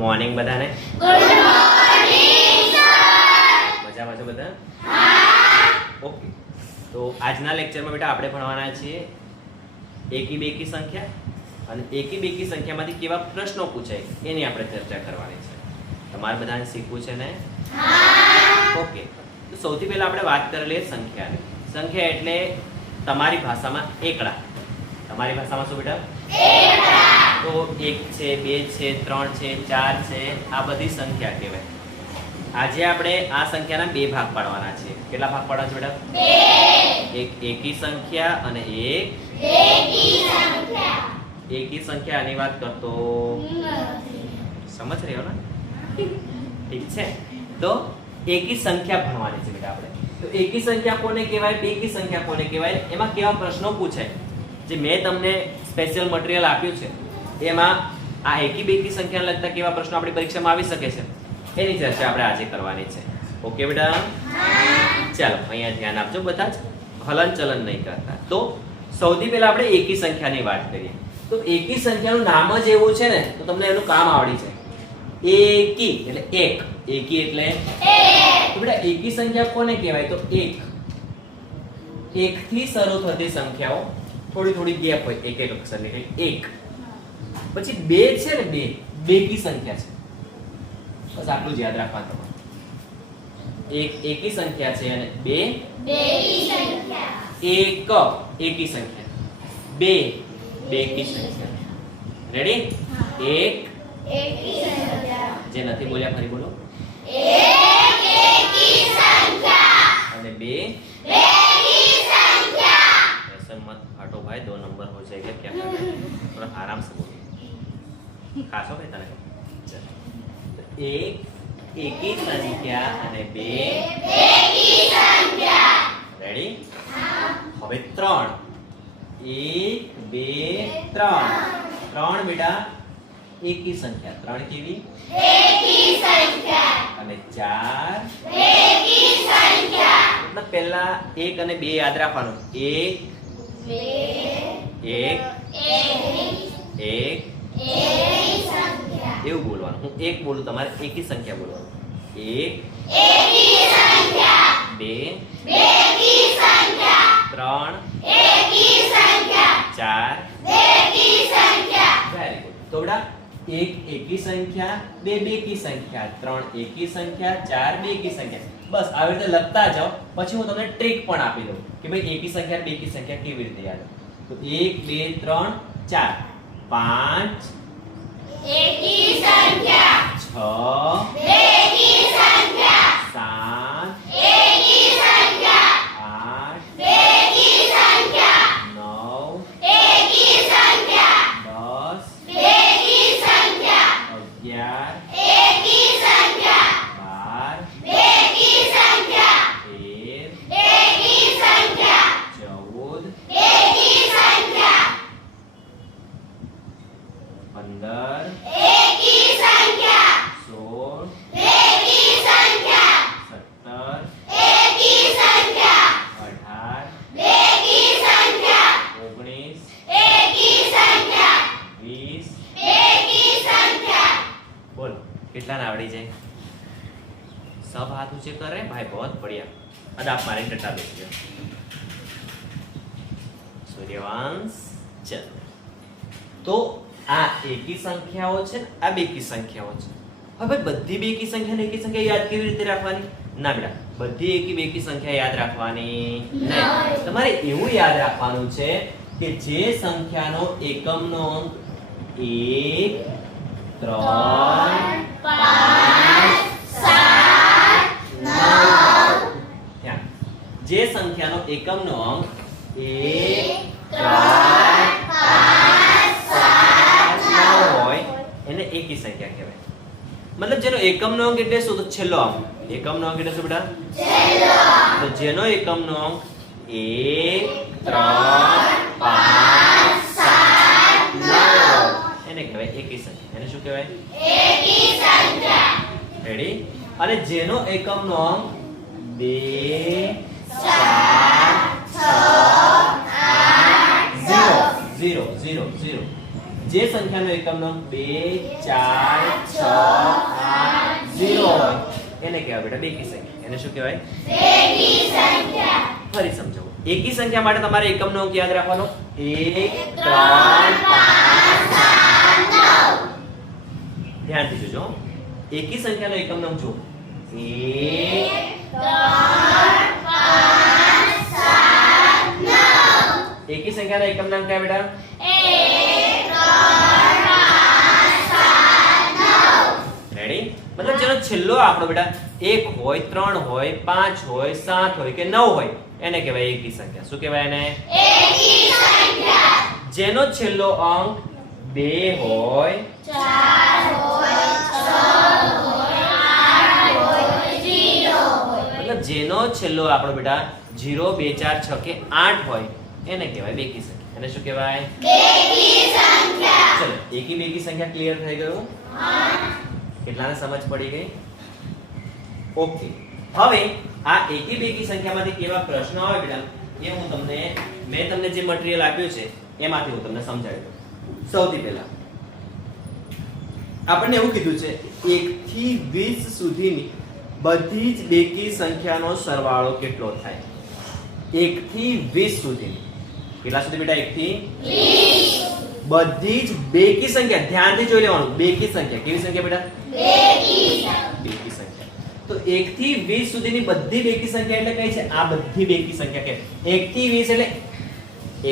Morning બધાને. Good morning sir. મજામાં છો બધા? હા. ઓકે. તો આજના લેક્ચરમાં બેટા આપણે ભણવાના છીએ એકી બેકી સંખ્યા અને એકી બેકી સંખ્યામાંથી કેવા પ્રશ્નો પૂછાય એની આપણે ચર્ચા કરવાની છે. તમારે બધાને શીખવું છે ને? હા. ઓકે. તો સૌથી પહેલા આપણે વાત કરી લઈએ સંખ્યાની. સંખ્યા એટલે તમારી ભાષામાં એકડા. તમારી ભાષામાં શું બેટા? એકડા. તો 1 છે, 2 છે, 3 છે, 4 છે, આ બધી સંખ્યા કહેવાય. આજે આપણે આ સંખ્યાના બે ભાગ પાડવાના છે. કેટલા ભાગ પાડવાના છે બેટા? બે. એક એકી સંખ્યા અને એક બેકી સંખ્યા. એકી સંખ્યા આની વાત કરતો સમજ રહ્યો ને? ઠીક છે. તો એકી સંખ્યા ભણવાની છે બેટા આપણે. તો એકી સંખ્યા કોને કહેવાય, બેકી સંખ્યા કોને કહેવાય, એમાં કેવા પ્રશ્નો પૂછાય, જે મેં તમને સ્પેશિયલ મટીરીયલ આપ્યું છે એમાં આ એકી બેકી સંખ્યાને લગતા કેવા પ્રશ્નો આપણી પરીક્ષામાં આવી શકે છે એની ચર્ચા આપણે આજે કરવાની છે. ઓકે બેટા? ચાલો અહીંયા ધ્યાન આપજો, બધા જ હલન ચલન નહીં કરતા. તો સૌથી પહેલા આપણે એકી સંખ્યાની વાત કરીએ. તો એકી સંખ્યાનું નામ જ એવું છે ને તો તમને એનું કામ આવડી છે. એકી એટલે એક. એકી એટલે એક. તો બેટા એકી સંખ્યા કોને કહેવાય? તો એક. એકથી શરૂ થતી સંખ્યાઓ થોડી થોડી ગેપ હોય એક એક અક્ષરની, એટલે એક. પછી બે છે ને, બે બેકી સંખ્યા છે. બસ આટલું જ યાદ રાખવાનું તમારે. એક એકી સંખ્યા છે અને બે બેકી સંખ્યા. એક એકી સંખ્યા, બે બેકી સંખ્યા. રેડી? એક એકી સંખ્યા. જે નથી બોલ્યા ફરી બોલો. એક એકી સંખ્યા અને બે બેકી संख्या. ऐसे मत हटो भाई, 2 नंबर हो जाएगा, क्या करना है, थोड़ा आराम से बोलो. खासो भाई तने एक एकी संख्या અને બે બેકી સંખ્યા. રેડી? હવે 3. 1 2 3. 3 બેટા એકી સંખ્યા. 3 કેવી? એકી સંખ્યા. અને 4 બેકી સંખ્યા. એટલે પહેલા 1 અને 2 યાદ રાખવાનું. 1 2 1 એવું બોલવાનું. હું 1 બોલું, તમારે એકી સંખ્યા બોલવાનું. 1 એકી સંખ્યા. 2 બેકી સંખ્યા. 3 એકી સંખ્યા. 4 બેકી સંખ્યા. Very good. તો બેટા 1 એકી સંખ્યા, 2 બેકી સંખ્યા, 3 એકી સંખ્યા, 4 બેકી સંખ્યા. બસ આવી રીતે લખતા જાઓ. પછી હું તમને ટ્રીક પણ આપી દઉં કે ભાઈ એકી સંખ્યા બેકી સંખ્યા કેવી રીતે યાદ. તો 1 2 3 4 5 એકી સંખ્યા, 6 બેકી સંખ્યા, 7 એકી સંખ્યા, 8 બેકી સંખ્યા, 9 એકી સંખ્યા, 10 બેકી સંખ્યા, 11 એકી સંખ્યા, 12 બેકી સંખ્યા, 13 એકી સંખ્યા, 14 એકી સંખ્યા, 15 એકી સંખ્યા, 16 બેકી સંખ્યા, 17 એકી સંખ્યા, 18 બેકી સંખ્યા, 19 એકી સંખ્યા, 20 બેકી સંખ્યા. બોલો કેટલાને આવડી જાય? सब हाथ ऊंचे कर रहे हैं भाई, बहुत बढ़िया. अब आप हमारे डटा देखिए. सूर्यवंश चल. तो આ એકી સંખ્યાઓ છે ને, આ બેકી સંખ્યાઓ છે. હવે બધી બેકી સંખ્યા ને એકી સંખ્યા યાદ કેવી રીતે રાખવાની? ના બેટા, બધી એકી બેકી સંખ્યા યાદ રાખવાની નહીં. તમારે એવું યાદ રાખવાનું છે કે જે સંખ્યાનો એકમનો અંક 1 3 5 જે સંખ્યાનો એકમનો અંક 1 3 5 7 9 હોય એને એકી સંખ્યા કહેવાય. મતલબ જેનો એકમનો અંક એટલે શું? તો છેલ્લો અંક. એકમનો અંક એટલે શું બેટા? છેલ્લો. તો જેનો એકમનો અંક 1 3 5 7 9 એને કહેવાય એકી સંખ્યા. એને શું કહેવાય? એકી સંખ્યા. રેડી? અને જેનો એકમનો અંક 2 4 6 8 0 0 0 જે સંખ્યાનો એકમનો અંક 2 4 6 કહેવાય બેટા બેકી સંખ્યા. એને શું કહેવાય? બેકી સંખ્યા. ફરી સમજાવું. એકી સંખ્યા માટે તમારે એકમનો અંક યાદ રાખવાનો 1 3 5 7 9. ધ્યાનથી જોજો. એકી સંખ્યાનો એકમનો અંક જો 1 3 5 7 9. એકી સંખ્યાનો એકમનો અંક કયા બેટા? 1 3 5 7 9. રેડી? મતલબ જેનો છેલ્લો આંકડો બેટા 1 હોય 3 હોય 5 હોય 7 હોય કે 9 હોય એને કહેવાય એકી સંખ્યા. શું કહેવાય એને? એકી સંખ્યા. જેનો છેલ્લો અંક 2 હોય 4 હોય 6 હોય 8 હોય 0 હોય. મતલબ જેનો છેલ્લો આંકડો બેટા 0 2 4 6 કે 8 હોય એને કહેવાય બેકી સંખ્યા. એને શું કહેવાય? બેકી સંખ્યા. ચલો એકી બેકી સંખ્યા ક્લિયર થઈ ગયું? કેટલાને સમજ પડી ગઈ? ઓકે. હવે આ એકી બેકી સંખ્યામાંથી કેવા પ્રશ્નો આવે બેટા એ મેં તમને જે મટીરીયલ આપ્યું છે એમાંથી હું તમને સમજાવી દઉં. સૌથી પહેલા આપણને એવું કીધું છે 1 થી 20 સુધીની બધી જ બેકી સંખ્યાનો સરવાળો કેટલો થાય? 1 થી 20 સુધીની. કેટલા સુધી બેટા? 1 થી 20. બધી જ બેકી સંખ્યા ધ્યાનથી જોઈ લેવાનું. બેકી સંખ્યા કેવી સંખ્યા બેટા? બેકી સંખ્યા. બેકી સંખ્યા. તો 1 થી 20 સુધીની બધી બેકી સંખ્યા એટલે કઈ છે? આ બધી બેકી સંખ્યા કે 1 થી 20 એટલે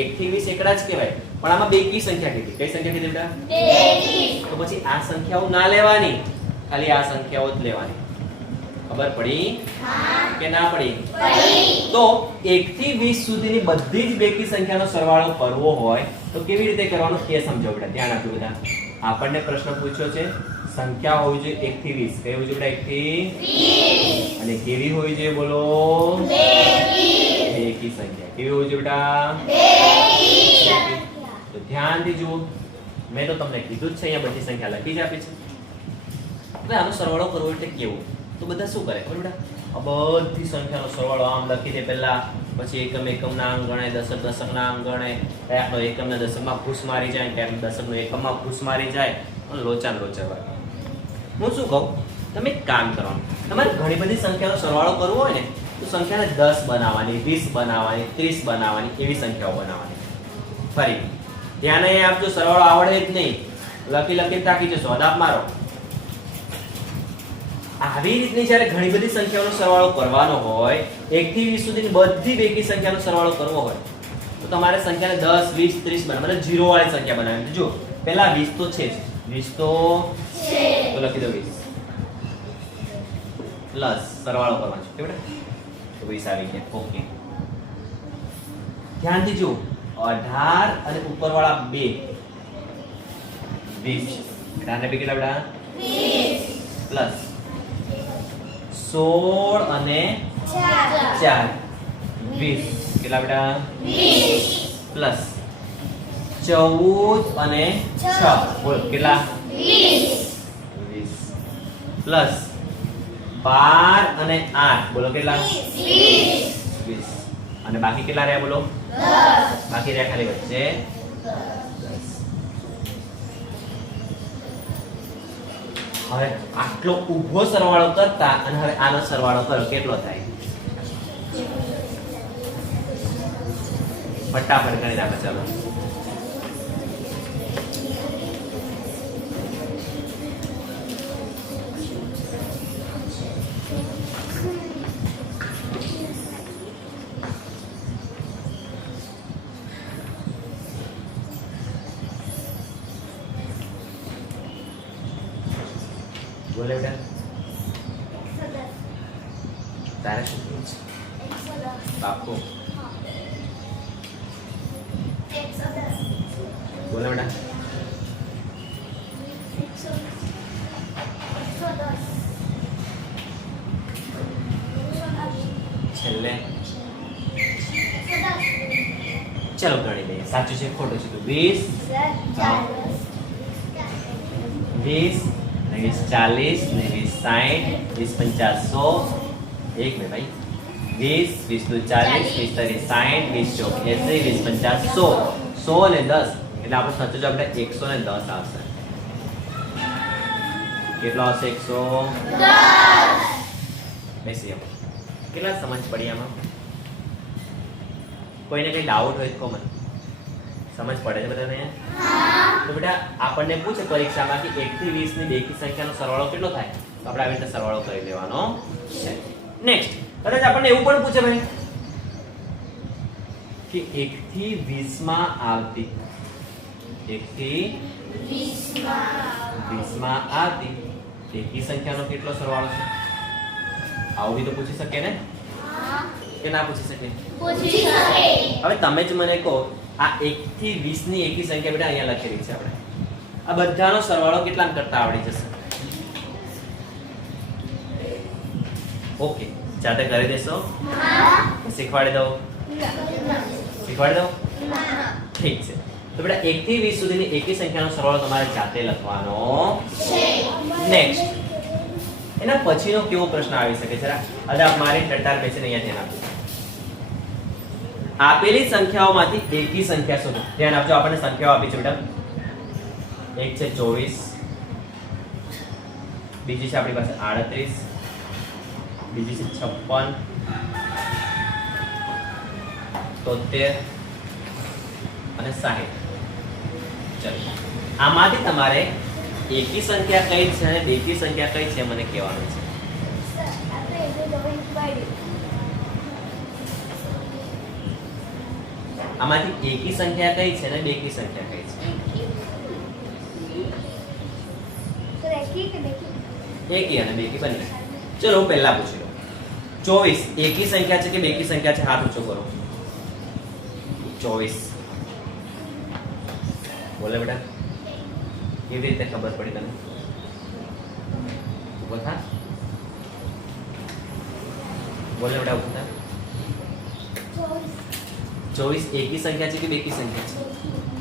1 થી 20 એકડા જ કહેવાય. પણ આમાં બેકી સંખ્યા કીધી. કઈ સંખ્યા કીધી બેટા? બેકી. તો પછી આ સંખ્યાઓ ના લેવાની, ખાલી આ સંખ્યાઓ જ લેવાની. ખબર પડી કે ના પડી? પડી. તો 1 થી 20 સુધીની બધી જ બેકી સંખ્યાનો સરવાળો કરવો હોય તો કેવી રીતે કરવાનો એ સમજો બેટા. ધ્યાન આપજો બધા. આપણને પ્રશ્ન પૂછ્યો છે સંખ્યા હોવી જોઈએ 1 થી 20. કઈ હોવી જોઈએ બેટા? 1 થી 20. અને કેવી હોવી જોઈએ બોલો? બેકી. બેકી સંખ્યા. કેવી હોવી જોઈએ બેટા? બેકી. તો ધ્યાનથી જુઓ. મેં તો તમને કીધું જ છે અહીંયા બધી સંખ્યા લખી જ આપી છે. હવે આનો સરવાળો કરવો એટલે કેવું? તો બધા શું કરે ખબર બેટા? આ બધી સંખ્યાનો સરવાળો આમ લખી દે પહેલા, પછી એકમના અંક ગણાય, દશકના અંક ગણાય, ત્યારનો એકમના દશકમાં ઘૂસ મારી જાય, ત્યારનો દશકનો એકમમાં ઘૂસ મારી જાય, અને લોચા વાળા. હું શું કહું, તમે એક કામ કરવાનું. તમારે ઘણી બધી સંખ્યાનો સરવાળો કરવો હોય ને તો સંખ્યાને 10 બનાવવાની, 20 બનાવવાની, 30 બનાવવાની, એવી સંખ્યાઓ બનાવવાની. ફરી ધ્યાન અહીં આપજો. સરવાળો આવડે જ નહીં, લખી થાકી જશો. અદાપ મારો. આવી રીતની જ્યારે ઘણી બધી સંખ્યાઓનો સરવાળો કરવાનો હોય, 1 થી 20 સુધીની બધી બેકી સંખ્યાનો સરવાળો કરવો હોય તો તમારે સંખ્યાને 10 20 30 બનાવવાની, મતલબ 0 વાળી સંખ્યા બનાવવાની. જો પહેલા 20 તો છે જ, 20 તો લખી દો 20 પ્લસ સરવાળો કરવાનો છે બેટા. તો 20 આવી ગયા. ઓકે. ધ્યાનથી જો 18 અને ઉપરવાળા 2 20. 18 ને 2 કેટલા બેટા? 20. પ્લસ 16 અને 4 20 કેટલા બેટા? 20. પ્લસ 14 અને 6 બોલો કેટલા? 20 પ્લસ 12 અને 8 બોલો કેટલા? 20 અને બાકી કેટલા રહ્યા બોલો? 10. બાકી રહ્યા ખાલી વચ્ચે 10. હવે આટલો ઊભો સરવાળો કરતા અને હવે આનો સરવાળો કરો કેટલો થાય? ફટાફટ કરી નાખો. ચાલો બોલે બેટા. તારે શું કહ્યું છે? પાક્કું બોલે બેટા. છેલ્લે ચલો ગણી લઈએ. સાચું છે ખોટું છે? તો 20 20 ને 20 40 ને 20 60 20 50 100 એક બે ભાઈ 20 20 નું 40 20 30 60 20 80 20 50 100 100 ને 10 એટલે આપણો સાચો જવાબ 110 આવશે. કેટલો આવશે? 110. બેસી જાઓ. કેટલા સમજ પડી આમાં? કોઈને કઈ ડાઉટ હોય તો કહો મને. સમજ પડે છે બધાને? તો બેટા આપણને પૂછે પરીક્ષામાં કે 1 થી 20 ની બેકી સંખ્યાનો સરવાળો કેટલો થાય? તો આપણે આવી રીતે સરવાળો કરી લેવાનો છે. નેક્સ્ટ, કદાચ આપણને એવું પણ પૂછે ભાઈ કે 1 થી 20 માં આવતી 1 થી 20 માં આવતી બેકી સંખ્યાનો કેટલો સરવાળો છે? આવું બી તો પૂછી શકે ને? કે ના પૂછી શકે? પૂછી શકે. હવે તમે જ મને કહો, આ 1 થી 20 ની એકી સંખ્યા બેટા અહીંયા લખેલી છે આપણે. આ બધાનો સરવાળો કેટલા કરતા આવડી જશે? ઓકે, જાતે કરી દેશો? શીખવાડી દઉં? શીખવાડી દઉં? ઠીક છે. તો બેટા 1 થી 20 સુધીની એકી સંખ્યાનો સરવાળો તમારે જાતે લખવાનો છે. નેક્સ્ટ, એના પછીનો કેવો પ્રશ્ન આવી શકે છે? આજે આપ મારી ટટ્ટાર બેસીને અહીંયા ધ્યાન આપજો. આપેલી સંખ્યાઓમાંથી એકી સંખ્યા શોધો. ધ્યાન આપજો, આપણને સંખ્યાઓ આપી છે બેટા. એક છે 24, બીજી છે આપણી પાસે 38, બીજી છે 56, 73 અને 60. ચલો, આમાંથી તમારે એકી સંખ્યા કઈ છે અને બેકી સંખ્યા કઈ છે મને કહેવાનું છે. આમાંથી એકી સંખ્યા કઈ છે અને બેકી સંખ્યા કઈ છે? એકી અને બેકી બંને. ચલો હું પહેલા પૂછી લઉં. 24 એકી સંખ્યા છે કે બેકી સંખ્યા છે? હાથ ઊંચો કરો. 24 બોલે બેટા. કેવી રીતે ખબર પડી તને? ઉભો થા. બોલે બેટા, ઉભો થા. 24 એકી સંખ્યા છે કે બેકી સંખ્યા છે?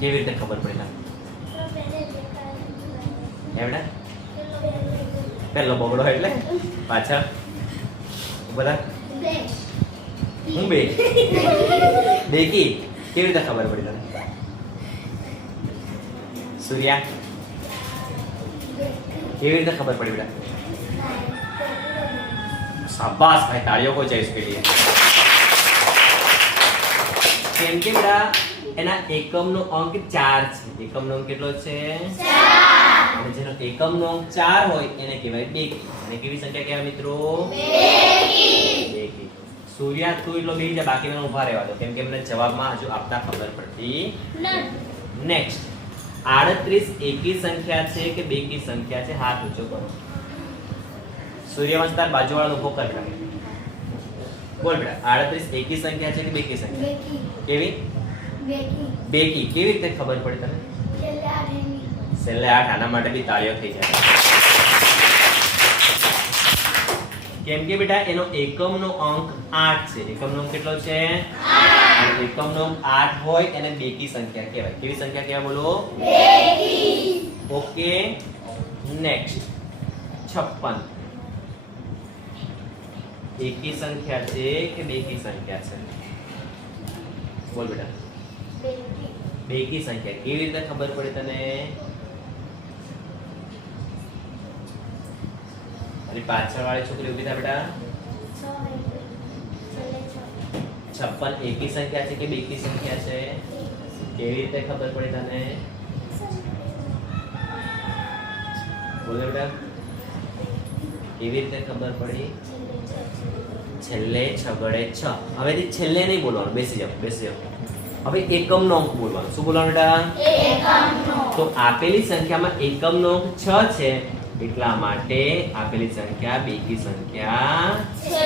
કેવી રીતે ખબર પડી તને? હે બેટા? પહેલો બગડો એટલે પાછળ બધા હું બે બેકી કેવી રીતે ખબર પડી તને? સૂર્યા કેવી રીતે ખબર પડી બેટા? શાબાશ ભાઈ, તાળીઓ કોઈ चाहिए इसके लिए. કેમ કે બેટા એના એકમનો અંક 4 છે. એકમનો અંક કેટલો છે? 4. અને જેનો એકમનો અંક 4 હોય એને કહેવાય બેકી. અને કેવી સંખ્યા કહેવાય મિત્રો? બેકી. સૂર્યા તું એટલો બેસી જા, બાકી મને ઊભા રહેવા દો, કેમ કે એમને જવાબમાં હજુ આપતા ખબર પડતી નથી. નેક્સ્ટ, 38 એકી સંખ્યા છે કે બેકી સંખ્યા છે? હાથ ઊંચો કરો. સૂર્યવંશ તાર બાજુવાળાનો ઉભો કર. બોલ બેટા, 38 એકી સંખ્યા છે કે બેકી સંખ્યા? કેવી? બેકી. કેવી રીતે ખબર પડી તને? છેલ્લે 8. આના માટે બી તાળીઓ થઈ જાય. કેમ કે બેટા એનો એકમનો અંક 8 છે. એકમનો અંક કેટલો છે? 8. એકમનો અંક 8 હોય એને બેકી સંખ્યા કહેવાય. કેવી સંખ્યા કહેવાય બોલો? બેકી. ઓકે. નેક્સ્ટ, 56 એકી સંખ્યા છે કે બેકી સંખ્યા છે? બોલ બેટા. બેકી સંખ્યા. કેવી રીતે ખબર પડે તને? અને પાછળવાળી છોકરી ઊભી થા બેટા. 56 એકી સંખ્યા છે કે બેકી સંખ્યા છે? કેવી રીતે ખબર પડી તને? બોલ બેટા. કેવી રીતે ખબર પડી? છેલ્લે છગડે 6. હવેથી છેલ્લે નહીં બોલવાનું, બેસી જાઓ, બેસી જાઓ. હવે એકમનો અંક બોલવાનો. શું બોલવાનું બેટા? એકમનો. તો આપેલી સંખ્યામાં એકમનો અંક 6 છે, એટલા માટે આપેલી સંખ્યા બેકી સંખ્યા છે.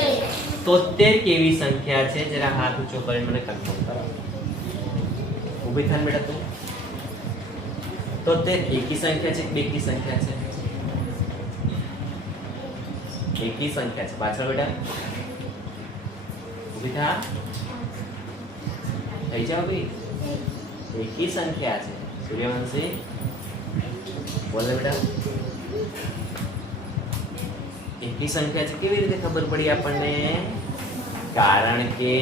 73 કેવી સંખ્યા છે? જરા હાથ ઊંચો કરીને મને કન્ફર્મ કરો. ઊભી થાન બેટા તું. 73 એકી સંખ્યા છે કે બેકી સંખ્યા છે? એકી સંખ્યા છે. પાછળ બેટા ઊભી થા. થઈ જાવ ભાઈ. એકી સંખ્યા છે. સૂર્યવંશી બોલે બેટા. એકી સંખ્યા છે. કેવી રીતે ખબર પડી આપણને? કારણ કે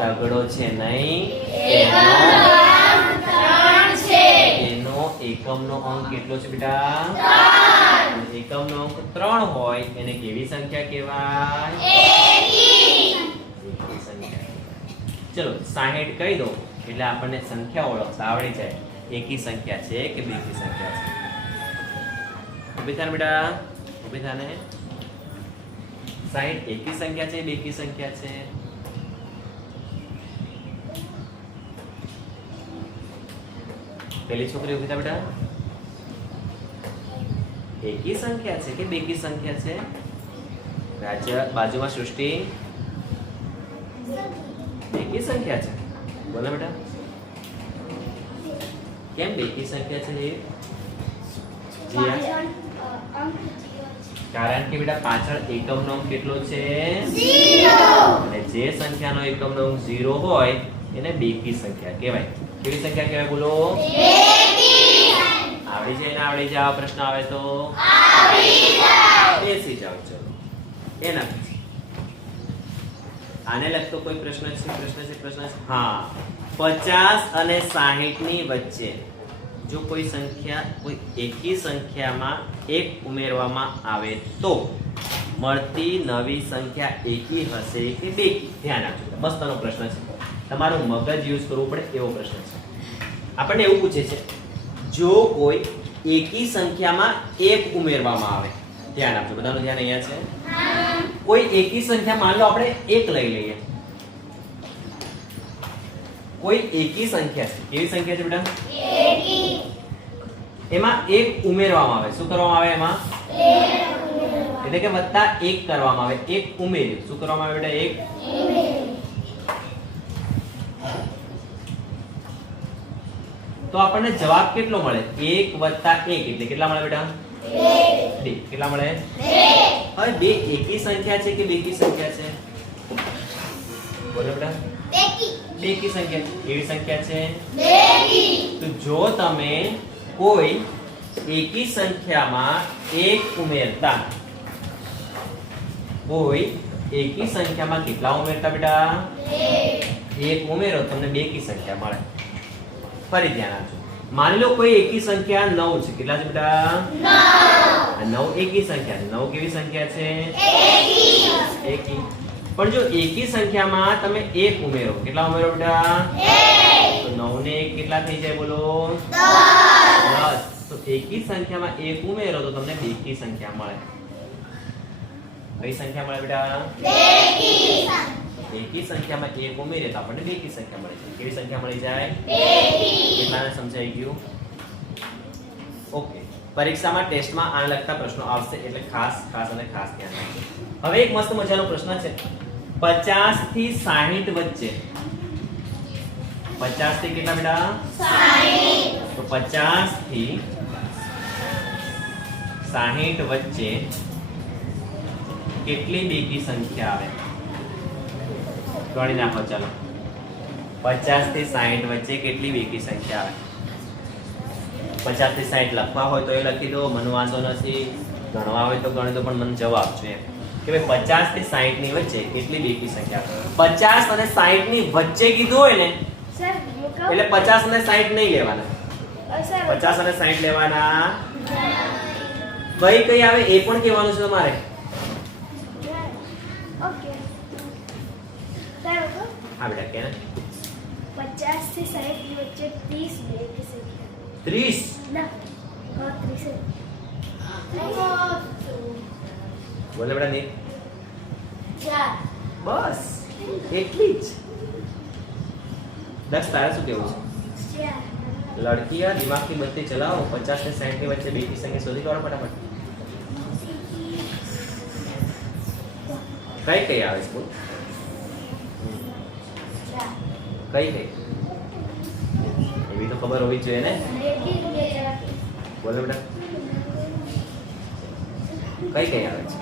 તગડો છે નહીં, એનો એકમનો અંક કેટલો છે બેટા? એકમનો અંક 3 હોય એને કેવી સંખ્યા કહેવાય? એકી એકી સંખ્યા. ચલો 60 કહી દો એટલે આપણને સંખ્યા ઓળખતા આવડી જાય. એકી સંખ્યા છે કે બેકી સંખ્યા છે? ઊભી થા ને બેટા, ઊભી થા ને. 60 એકી સંખ્યા છે બેકી સંખ્યા છે? પેલી છોકરી ઊભી થા બેટા. એકી સંખ્યા છે કે બેકી સંખ્યા છે? બાજુમાં સૃષ્ટિ બેકી સંખ્યા છે. બોલો બેટા, કેમ બેકી સંખ્યા છે? જીયા, કારણ કે બેટા પાછળ એકમનો અંક કેટલો છે? 0 અને જે સંખ્યાનો એકમનો અંક 0 હોય એને બેકી સંખ્યા કહેવાય. કેવી સંખ્યા કહેવાય બોલો? આવડી જાય ને આવડી જાવ. પ્રશ્ન આવે તો બેસી જાવ. ચલો એના પછી આને લગતો કોઈ પ્રશ્ન છે? પ્રશ્ન છે. હા, 50 અને 60 ની વચ્ચે જો કોઈ સંખ્યા, કોઈ એકી સંખ્યામાં 1 ઉમેરવામાં આવે તો મળતી નવી સંખ્યા એકી હશે કે બેકી? ધ્યાન આપજો. મસ્તનો પ્રશ્ન છે, તમારું મગજ યુઝ કરવું પડે એવો પ્રશ્ન છે. આપણને એવું પૂછે છે, જો કોઈ એકી સંખ્યામાં 1 ઉમેરવામાં આવે, ધ્યાન આપજો, બધાનું ધ્યાન અહીંયા છે. કોઈ એકી સંખ્યા, માન લો આપણે 1 લઈ લઈએ. કોઈ એકી સંખ્યા છે. કેવી સંખ્યા છે બેટા? એકી એમાં 1 ઉમેરવામાં આવે. શું કરવામાં આવે એમાં? એટલે કે વત્તા 1 કરવામાં આવે. 1 ઉમેર્યું. શું કરવામાં આવે બેટા? 1. તો આપણને જવાબ કેટલો મળે? 1 વત્તા 1 એટલે કેટલા મળે બેટા? 2. કેટલા મળે? 2. હવે બે એકી સંખ્યા છે કે બેકી સંખ્યા છે? બોલો બેટા. બેકી સંખ્યા છે. કેવી સંખ્યા છે? બેકી તો જો તમે કોઈ એકી સંખ્યામાં 1 ઉમેરતા, કોઈ એકી સંખ્યામાં કેટલા ઉમેરતા બેટા? 1 ઉમેરો તમને બેકી સંખ્યા મળે. ફરી ધ્યાન આપજો. માની લો કોઈ એકી સંખ્યા 9 છે. કેટલા છે બેટા? 9. 9 એકી સંખ્યા છે. 9 કેવી સંખ્યા છે? એકી. પણ જો એકી સંખ્યામાં તમે 1 ઉમેરો, કેટલા ઉમેરો બેટા? 1. તો 9 ને 1 કેટલા થઈ જાય બોલો? 10. તો એકી સંખ્યામાં 1 ઉમેરો તો તમને બેકી સંખ્યા મળે. કઈ સંખ્યા મળે બેટા? બેકી એકી સંખ્યામાં 1 ઉમેરે તો આપણને બેકી સંખ્યા મળે છે. કેવી સંખ્યા મળી જાય? બેકી કેટલાને સમજાઈ ગયું? ઓકે. પરીક્ષામાં ટેસ્ટમાં આને લગતા પ્રશ્નો આવશે એટલે ખાસ અને ખાસ ધ્યાન રાખજો. હવે એક મસ્ત મજાનો પ્રશ્ન છે. 50 થી 60 વચ્ચે, 50 થી કેટલા બેટા? 60. તો 50 થી 60 વચ્ચે કેટલી બેકી સંખ્યા આવે? ગણી નાખો ચાલો. 50 થી 60 વચ્ચે કેટલી બેકી સંખ્યા આવે? 50 થી 60 લખવા હોય તો એ લખી દો, મને વાંધો નથી. ગણવા હોય તો ગણી દો, પણ મને જવાબ છે કે ભાઈ 50 થી 60 ની વચ્ચે કેટલી બેકી સંખ્યા? 50 અને 60 ની વચ્ચે કીધું હોય ને સર એટલે 50 અને 60 નહીં લેવાના. 50 અને 60 લેવાના. કઈ આવે એ પણ કહેવાનું છે તમારે. ઓકે સર હા બેટા કે ને 50 થી 60 ની વચ્ચે 30 બેકી સંખ્યા 30. ના 30 બોલે બેટા ને 4 બસ એટલી જ. દસ તારે શું કેવું છે? 4 લડકીયા દિમાગથી બત્તી ચલાવો. 50 ને 60 ની વચ્ચે બેકી સંખ્યા શોધી કાઢો ફટાફટ. કઈ આવે છે બોલ? કઈ એવી તો ખબર હોવી જોઈએ ને. બોલો બેટા કઈ આવે છે?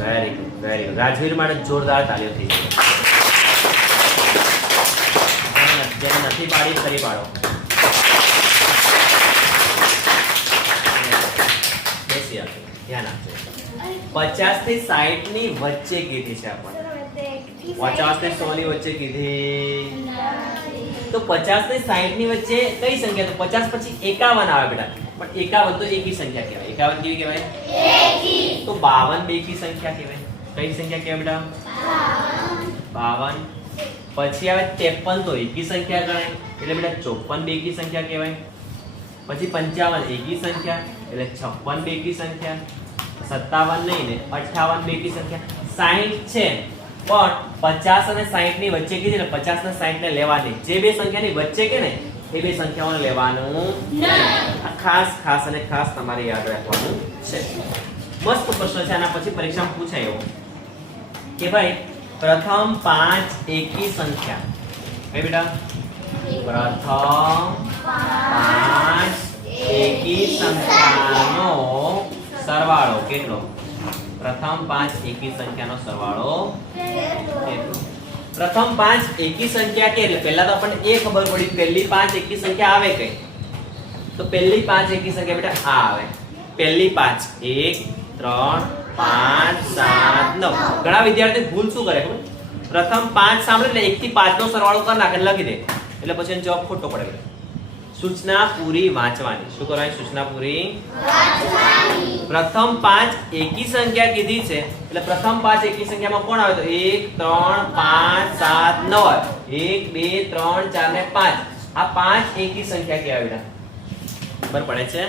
Very good. રાજવીર માટે જોરદાર તાલીઓ થઈ ગઈ. જેને નથી પાડી ફરી પાડો. ધ્યાન આપજો. 50 થી 60 ની વચ્ચે કીધી છે આપણે. 50 ને 100 ની વચ્ચે કીધી તો 50 ને 60 ની વચ્ચે કઈ સંખ્યા? તો 50 પછી 51 આવે બેટા, પણ 51 તો એકી સંખ્યા કહેવાય. 51 કેવી કહેવાય? એકી. તો 52 બેકી સંખ્યા કહેવાય. કઈ સંખ્યા કહેવાય બેટા? 52. પછી આવે 53 તો એકી સંખ્યા ગણાય, એટલે બેટા 54 બેકી સંખ્યા કહેવાય. પછી 55 એકી સંખ્યા, એટલે 56 બેકી સંખ્યા. 57 નહીં ને 58 બેકી સંખ્યા. 60 છે પણ 50 અને 60 ની વચ્ચે કીધી ને, 50 અને 60 ને લેવાની. જે બે સંખ્યાની વચ્ચે કે ને એ બે સંખ્યાઓને લેવાનું નહીં. આ ખાસ અને ખાસ તમારે યાદ રાખવાનું છે. મસ્ત પ્રશ્ન છે. આના પછી પરીક્ષામાં પૂછાય એવો કે ભાઈ પ્રથમ 5 એકી સંખ્યા. કઈ બેટા? પ્રથમ 5 એકી સંખ્યાનો સરવાળો કેટલો? પ્રથમ 5 એકી સંખ્યાનો સરવાળો કેટલો? પ્રથમ 5 એકી સંખ્યા કે એટલે પહેલા તો આપણને એ ખબર પડી પહેલી 5 એકી સંખ્યા આવે કઈ? તો પહેલી 5 એકી સંખ્યા બેટા આ આવે. પહેલી 5 1 3 5 7 9. ઘણા વિદ્યાર્થી ભૂલ શું કરે ખબર? પ્રથમ 5 સાંભળે એટલે 1 થી 5 નો સરવાળો કરી નાખે લખી દે, એટલે પછી એનો જવાબ ખોટો પડે. સૂચના પૂરી વાંચવાની. શું કરવાની? સૂચના પૂરી વાંચવાની. પ્રથમ 5 એકી સંખ્યા કીધી છે એટલે પ્રથમ 5 એકી સંખ્યામાં કોણ આવે? તો 1 3 5 7 9 આવે. 1 2 3 4 ને 5. આ 5 એકી સંખ્યા કહેવાય બેટા. ખબર પડે છે?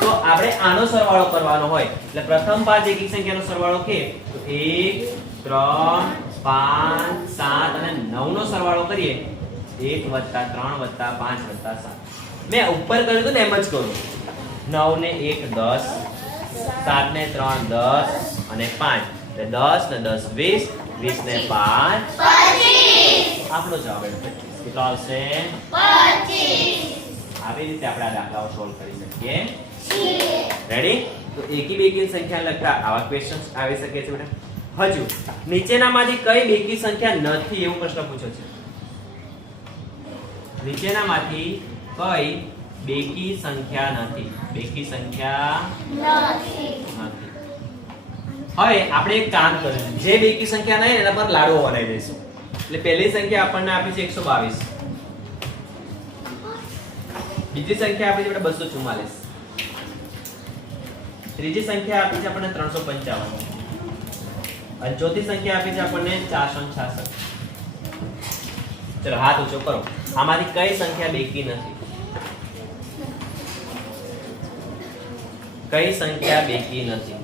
તો આપણે આનો સરવાળો કરવાનો હોય એટલે પ્રથમ 5 એકી સંખ્યાનો સરવાળો કે તો 1 3 5 7 અને 9 નો સરવાળો કરીએ 1 + 3 + 5 + 7. મેં ઉપર કર્યું હતું ને એમ જ કરું. 9 ને 1 10, 7 ને 3 10 અને 5 એટલે 10 ને 10 20, 20 ને 5 25. આપણો જવાબ એટલે 25. કેટલો આવશે? 25. આવી રીતે આપણે આ દાખલાઓ સોલ્વ કરી શકીએ છીએ. રેડી? તો એકી બેકી સંખ્યા લખતા આવા ક્વેશ્ચન્સ આવી શકે છે બેટા. હજુ નીચેનામાંથી કઈ બેકી સંખ્યા નથી એવો પ્રશ્ન પૂછ્યો છે. નીચેનામાંથી કઈ બેકી સંખ્યા નથી? બેકી સંખ્યા નથી. હવે આપણે એક કામ કરીશું. જે બેકી સંખ્યા નહીં એના પર લાડવો બનાવી દઈશું. એટલે પહેલી સંખ્યા આપણને આપી છે 122. બીજી સંખ્યા આપી છે બેટા 244. ત્રીજી સંખ્યા આપી છે આપણને 355. અને ચોથી સંખ્યા આપી છે આપણને 466. ચલો હાથ ઊંચો કરો. આમાંથી કઈ સંખ્યા બેકી નથી? કઈ સંખ્યા બેકી નથી?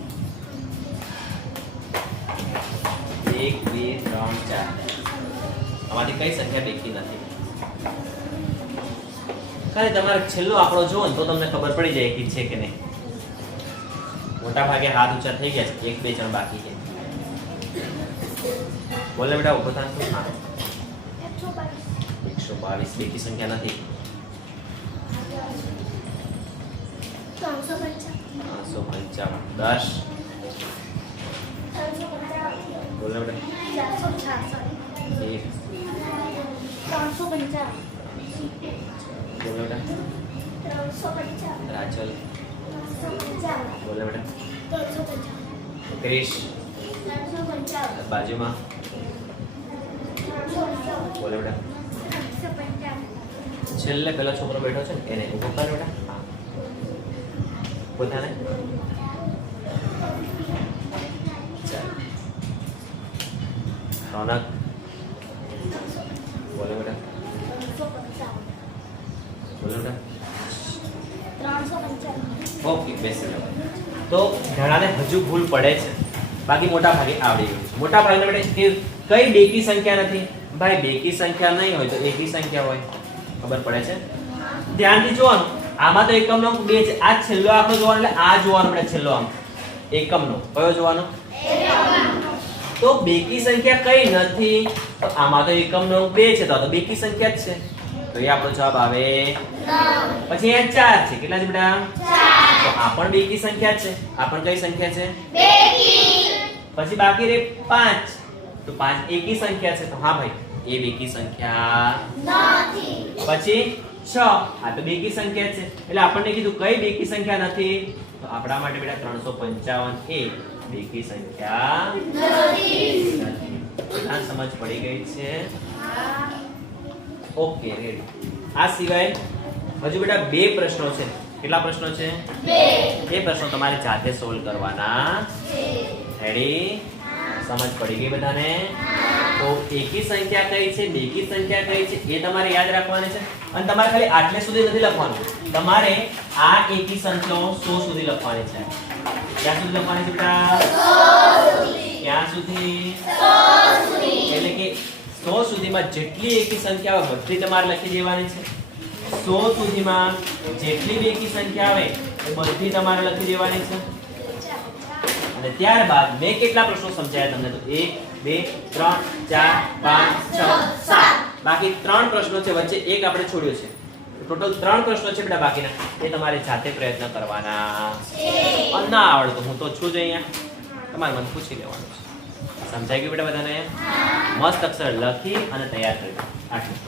1 2 3 4. આમાંથી કઈ સંખ્યા બેકી નથી? ખાલી તમારે છેલ્લો આંકડો જોવો ને તો તમને ખબર પડી જાય કે છે કે નહીં. મોટા ભાગે હાથ ઊંચા થઈ ગયા છે. 1 2 જણ બાકી છે. બોલે બેટા ઉભો થા. 122 બેકી સંખ્યા નથી. 355 10. બોલે બેટા 1 બોલે બેટા રાજલ બોલે બેટા ક્રિશ બાજુમાં બોલે બેટા છેલ્લે પેલો છોકરો બેઠો છે ને એને ઉભો કર બેટા. હા પોતાને રોનક બોલે બેટા બોલે બેટા 355. ઓકે બેસી જાઓ. તો ઘણાને હજુ ભૂલ પડે છે, બાકી મોટા ભાગે આવડી ગયું છે. મોટા ભાગને બેટા કઈ બેકી સંખ્યા નથી? ભાઈ બેકી સંખ્યા નહીં હોય તો એકી સંખ્યા હોય. ખબર પડે છે? ધ્યાનથી જોવાનું. આમાં તો એકમનો અંક 2 છે. આ છેલ્લો આંકડો જોવાનો એટલે આ જોવાનો બેટા છેલ્લો અંક એકમનો. કયો જોવાનો? તો બેકી સંખ્યા કઈ નથી? તો આમાં તો એકમનો અંક 2 છે તો બેકી સંખ્યા જ છે. તો એ આપણો જવાબ આવે 9. પછી અહીંયા 4 છે. કેટલા છે બેટા? 4. તો આ પણ બેકી સંખ્યા છે. આ પણ કઈ સંખ્યા છે? બેકી. પછી બાકી રે 5. તો 5 એકી સંખ્યા છે. તો હા ભાઈ એ બેકી સંખ્યા નથી. પછી 6 આ તો બેકી સંખ્યા છે. એટલે આપણને કીધું કઈ બેકી સંખ્યા નથી? તો આપણા માટે બેટા 355 એ બેકી સંખ્યા નથી. સમજ પડી ગઈ છે? Okay ready. આ સિવાય હજુ બેટા બે પ્રશ્નો છે. કેટલા પ્રશ્નો છે? બે પ્રશ્નો તમારે જાતે સોલ્વ કરવાના. રેડી? સમજ પડી ગઈ બધાને? તો એકી સંખ્યા કઈ છે, બેકી સંખ્યા કઈ છે એ તમારે યાદ રાખવાની છે. અને તમારે ખાલી આટલે સુધી નથી લખવાનું. તમારે આ એકી સંખ્યાઓ 100 સુધી લખવાની છે. ક્યાં સુધી લખવાની છે બેટા? 100 સુધી. ક્યાં સુધી? 100 સુધી. એટલે કે 100 સુધીમાં જેટલી એકી સંખ્યા આવે બધી તમારે લખી દેવાની છે. 100 સુધીમાં જેટલી બેકી સંખ્યા આવે એ બધી તમારે લખી દેવાની છે. અને ત્યારબાદ મેં કેટલા પ્રશ્નો સમજાયા તમને? તો 1 2 3 4 5 6 7. બાકી 3 પ્રશ્નો છે, વચ્ચે એક આપણે છોડ્યો છે. ટોટલ 3 પ્રશ્નો છે બેટા બાકીના. એ તમારે જાતે પ્રયત્ન કરવાના છે. અને ના આવડે તો હું તો છું જ અહીંયા, તમારે મને પૂછી લેવાનું છે. સમજાઈ ગયું બેટા બધાને? મસ્ત અક્ષર લખી અને તૈયાર કરી દો. આટલું.